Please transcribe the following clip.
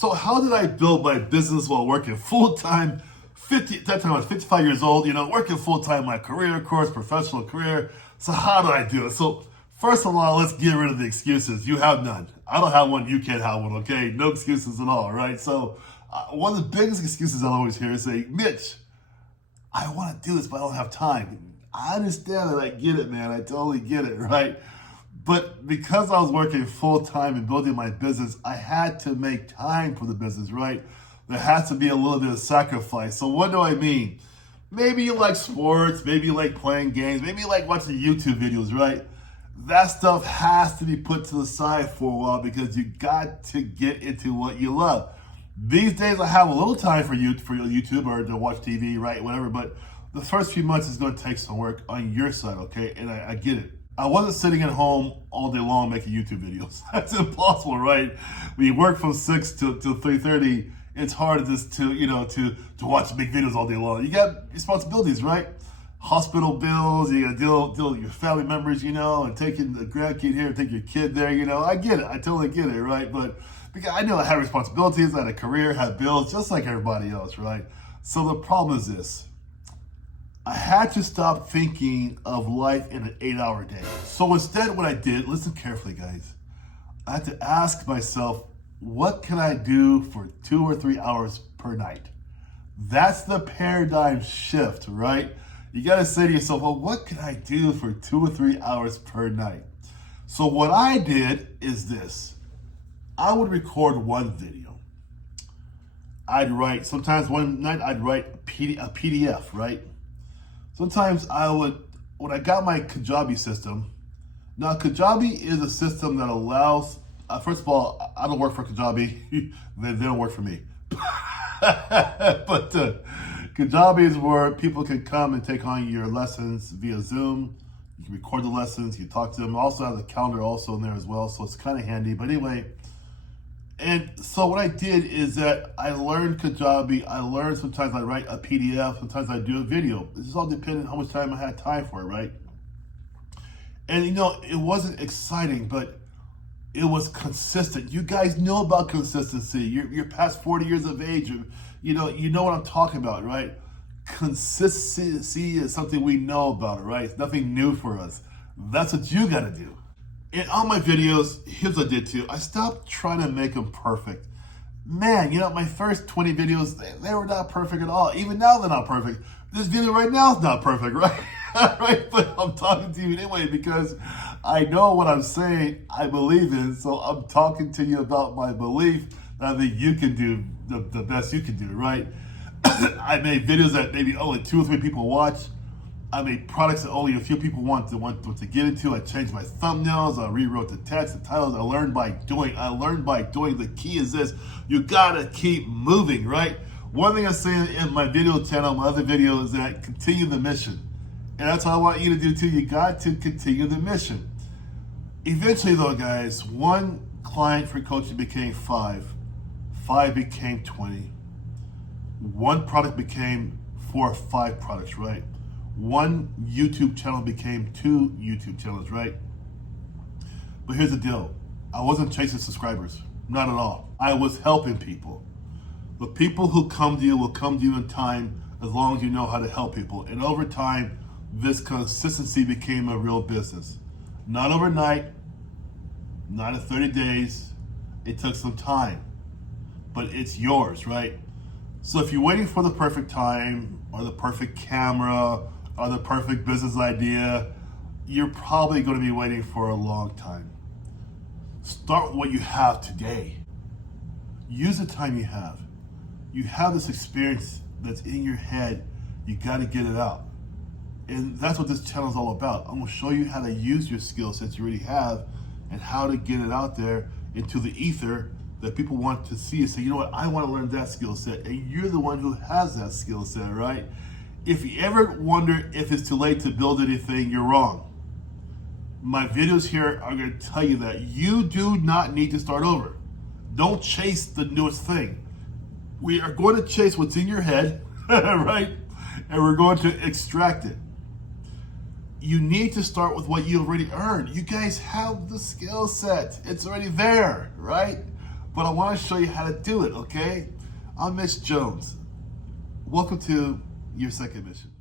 So how did I build my business while working full-time? At that time I was 55 years old, working full-time, my career, of course, professional career. So how did I do it? So first of all, let's get rid of the excuses. You have none. I don't have one, you can't have one, okay? No excuses at all, right? So one of the biggest excuses I always hear is say, Mitch, I want to do this, but I don't have time. I understand that, I get it, man. I totally get it, right? But because I was working full-time and building my business, I had to make time for the business, right? There has to be a little bit of sacrifice. So what do I mean? Maybe you like sports, maybe you like playing games, maybe you like watching YouTube videos, right? That stuff has to be put to the side for a while because you got to get into what you love. These days I have a little time for YouTube or to watch TV, right? Whatever, but the first few months is going to take some work on your side, okay? And I get it. I wasn't sitting at home all day long making YouTube videos. That's impossible, right? When you work from 6 till 3:30, it's hard just to watch big videos all day long. You got responsibilities, right? Hospital bills, you got to deal with your family members, and taking the grandkid here, take your kid there, I get it. I totally get it, right? But because I know I had responsibilities, I had a career, had bills, just like everybody else, right? So the problem is this. I had to stop thinking of life in an 8-hour day. So instead what I did, listen carefully guys, I had to ask myself, what can I do for 2 or 3 hours per night? That's the paradigm shift, right? You gotta say to yourself, well, what can I do for 2 or 3 hours per night? So what I did is this. I would record one video. Sometimes one night I'd write a PDF, right? Sometimes when I got my Kajabi system, now Kajabi is a system that allows, first of all, I don't work for Kajabi, they don't work for me. But Kajabi is where people can come and take on your lessons via Zoom. You can record the lessons, you talk to them. Also has a calendar also in there as well, so it's kind of handy. But anyway, and so what I did is that I learned Kajabi. I learned sometimes I write a PDF, sometimes I do a video. This is all dependent on how much time I had time for it, right? And it wasn't exciting, but it was consistent. You guys know about consistency. You're past 40 years of age. You know what I'm talking about, right? Consistency is something we know about, right? It's nothing new for us. That's what you got to do. And on my videos, here's what I did too. I stopped trying to make them perfect. Man, my first 20 videos, they were not perfect at all. Even now, they're not perfect. This video right now is not perfect, right? Right? But I'm talking to you anyway because I know what I'm saying, I believe in. So I'm talking to you about my belief that I think you can do the best you can do, right? I made videos that maybe only 2 or 3 people watch. I made products that only a few people want to get into. I changed my thumbnails. I rewrote the text, the titles. I learned by doing. The key is this. You gotta keep moving, right? One thing I say in my video channel, my other video, is that continue the mission. And that's what I want you to do too. You got to continue the mission. Eventually though, guys, 1 client for coaching became 5. 5 became 20. 1 product became 4 or 5 products, right? 1 YouTube channel became 2 YouTube channels, right? But here's the deal. I wasn't chasing subscribers, not at all. I was helping people. The people who come to you will come to you in time as long as you know how to help people. And over time, this consistency became a real business. Not overnight, not in 30 days. It took some time, but it's yours, right? So if you're waiting for the perfect time or the perfect camera or the perfect business idea, you're probably going to be waiting for a long time. Start with what you have today. Use the time you have. You have this experience that's in your head. You got to get it out. And that's what this channel is all about. I'm going to show you how to use your skill sets you already have and how to get it out there into the ether that people want to see and say, you know what, I want to learn that skill set. And you're the one who has that skill set, right? If you ever wonder if it's too late to build anything, you're wrong. My videos here are going to tell you that you do not need to start over. Don't chase the newest thing. We are going to chase what's in your head, right? And we're going to extract it. You need to start with what you already earned. You guys have the skill set. It's already there, right? but I want to show you how to do it, okay? I'm Mitch Jones. Welcome to your second mission.